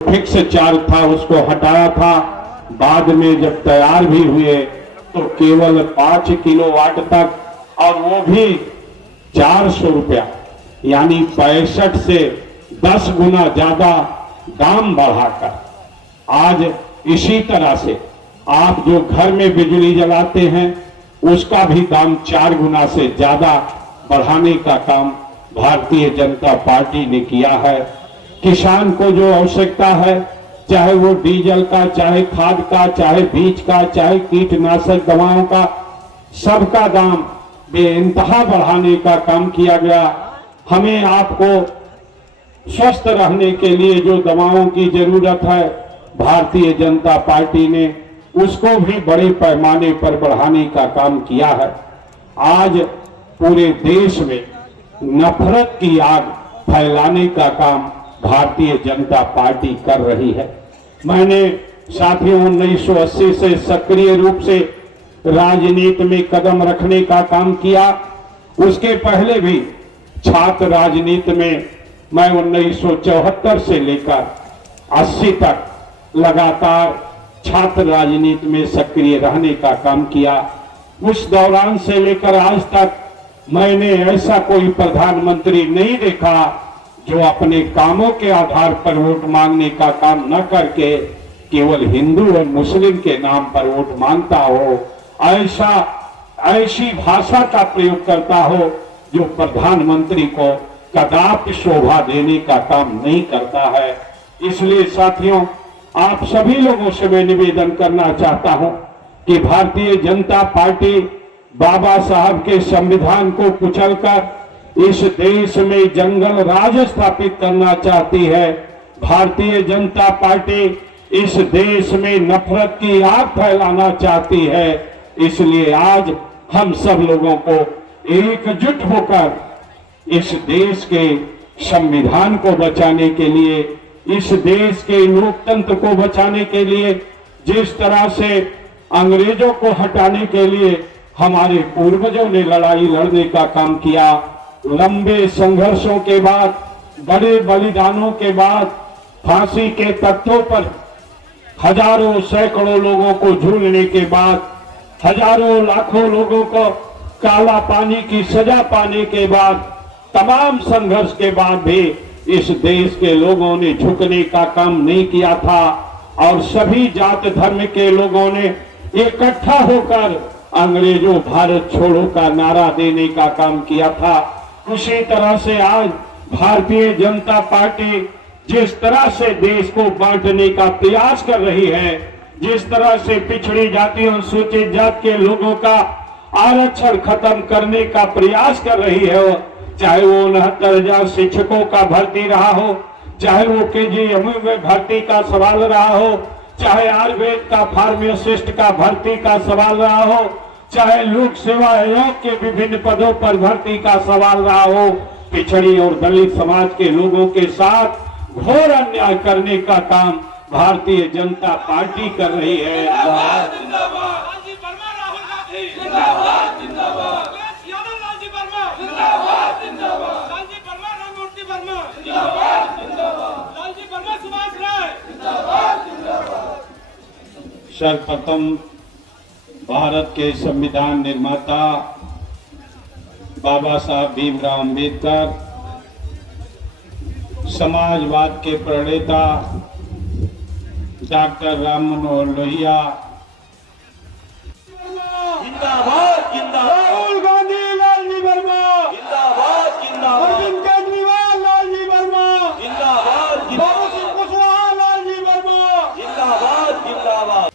Fix charge था उसको हटाया था। बाद में जब तैयार भी हुए तो केवल 5 किलोवाट तक, और वो भी 400 रुपया, यानी 65 से 10 गुना ज्यादा दाम बढ़ाकर आज इसी तरह से आप जो घर में बिजली जलाते हैं उसका भी दाम 4 गुना से ज्यादा बढ़ाने का काम भारतीय जनता पार्टी ने किया है। किसान को जो आवश्यकता है, चाहे वो डीजल का, चाहे खाद का, चाहे बीज का, चाहे कीटनाशक दवाओं का, सबका दाम बेइंतहा बढ़ाने का काम किया गया। हमें आपको स्वस्थ रहने के लिए जो दवाओं की जरूरत है, भारतीय जनता पार्टी ने उसको भी बड़े पैमाने पर बढ़ाने का काम किया है। आज पूरे देश में नफरत की आग फैलाने का काम भारतीय जनता पार्टी कर रही है। मैंने साथियों 1980 से सक्रिय रूप से राजनीति में कदम रखने का काम किया। उसके पहले भी छात्र राजनीति में मैं 1974 से लेकर 80 तक लगातार छात्र राजनीति में सक्रिय रहने का काम किया। उस दौरान से लेकर आज तक मैंने ऐसा कोई प्रधानमंत्री नहीं देखा जो अपने कामों के आधार पर वोट मांगने का काम न करके केवल हिंदू और मुस्लिम के नाम पर वोट मांगता हो, ऐसी भाषा का प्रयोग करता हो जो प्रधानमंत्री को कदापि शोभा देने का काम नहीं करता है। इसलिए साथियों, आप सभी लोगों से मैं निवेदन करना चाहता हूं कि भारतीय जनता पार्टी बाबा साहब के संविधान को कुचलकर इस देश में जंगल राज स्थापित करना चाहती है। भारतीय जनता पार्टी इस देश में नफरत की आग फैलाना चाहती है। इसलिए आज हम सब लोगों को एकजुट होकर इस देश के संविधान को बचाने के लिए, इस देश के लोकतंत्र को बचाने के लिए, जिस तरह से अंग्रेजों को हटाने के लिए हमारे पूर्वजों ने लड़ाई लड़ने का काम किया, लंबे संघर्षों के बाद, बड़े बलिदानों के बाद, फांसी के तख्तों पर हजारों सैकड़ों लोगों को झूलने के बाद, हजारों लाखों लोगों को काला पानी की सजा पाने के बाद, तमाम संघर्ष के बाद भी इस देश के लोगों ने झुकने का काम नहीं किया था और सभी जात धर्म के लोगों ने इकट्ठा होकर अंग्रेजों भारत छोड़ो का नारा देने का काम किया था। उसी तरह से आज भारतीय जनता पार्टी जिस तरह से देश को बांटने का प्रयास कर रही है, जिस तरह से पिछड़ी जाति और अनुसूचित जाति के लोगों का आरक्षण खत्म करने का प्रयास कर रही है, चाहे वो 69,000 शिक्षकों का भर्ती रहा हो, चाहे वो केजीएमयू में भर्ती का सवाल रहा हो, चाहे आयुर्वेद का फार्मासिस्ट का भर्ती का सवाल रहा हो, चाहे लोक सेवा आयोग के विभिन्न पदों पर भर्ती का सवाल रहा हो, पिछड़ी और दलित समाज के लोगों के साथ घोर अन्याय करने का काम भारतीय जनता पार्टी कर रही है। सर्वप्रथम भारत के संविधान निर्माता बाबा साहब भीमराव अंबेडकर, समाजवाद के प्रणेता डॉक्टर राम मनोहर लोहिया, जिंदाबाद जिंदाबाद, राहुल गांधी लालजी वर्मा जिंदाबाद जिंदाबाद, अरविंद केजरीवाल लालजी वर्मा जिंदाबाद बाबू सिंह कुशवाहा लालजी वर्मा जिंदाबाद जिंदाबाद।